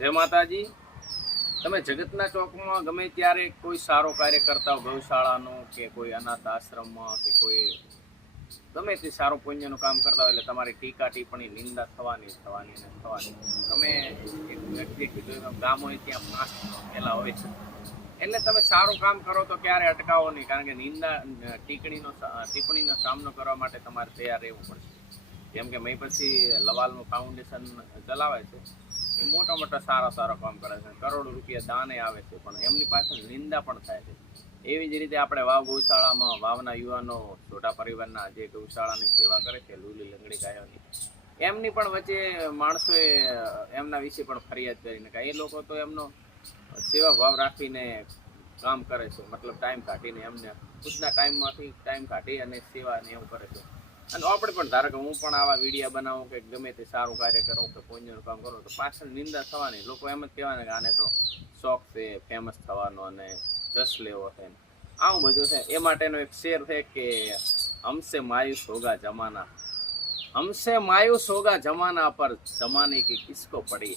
જય માતાજી। તમે જગતના ચોકમાં ગમે ત્યારે કોઈ સારો કાર્ય કરતા હો, ગૌશાળાનો કે કોઈ અનાથ આશ્રમમાં કે કોઈ ગમે તે સારું પુણ્યનું કામ કરતા હોય એટલે તમારી ટીકા ટિપ્પણી નિંદા થવાની ને થવાની। તમે એક વ્યક્તિ કીધું ગામ હોય ત્યાં 5 પેલા હોય છે, એટલે તમે સારું કામ કરો તો ક્યારે અટકાવો નહીં, કારણ કે નિંદા ટિપ્પણીનો સામનો કરવા માટે તમારે તૈયાર રહેવું પડશે। જેમ કે મેં પછી લવાલનું ફાઉન્ડેશન ચલાવે છે, એ મોટા મોટા સારા કામ કરે છે, કરોડો રૂપિયા દાને આવે છે, પણ એમની પાછળ નિંદા પણ થાય છે। એવી જ રીતે આપણે વાવ ગૌશાળામાં વાવના યુવાનો છોટા પરિવારના જે ગૌશાળાની સેવા કરે છે, લૂલી લંગડી ગાયોની, એમની પણ વચ્ચે માણસોએ એમના વિશે પણ ફરિયાદ કરીને કે એ લોકો તો એમનો સેવા ભાવ રાખીને કામ કરે છે, મતલબ ટાઈમ કાઢીને એમને ખુદના ટાઈમમાંથી ટાઈમ કાઢી અને સેવા ને એવું કરે છે। અને આપણે પણ ધારો કે હું પણ આવા વિડીયો બનાવું કે ગમે તે સારું કાર્ય કરું કે પુણ્યનું કામ કરું તો પાછળ નિંદા થવાની, લોકો એમ જ કહેવાના કે આને તો શોખ છે ફેમસ થવાનો અને જશ લેવો છે, આવું બધું છે। એ માટેનો એક શેર છે કે હમસે માયુસ હોગા જમાના, हमसे मायूस होगा जमाना पर जमाने की किसको पड़ी।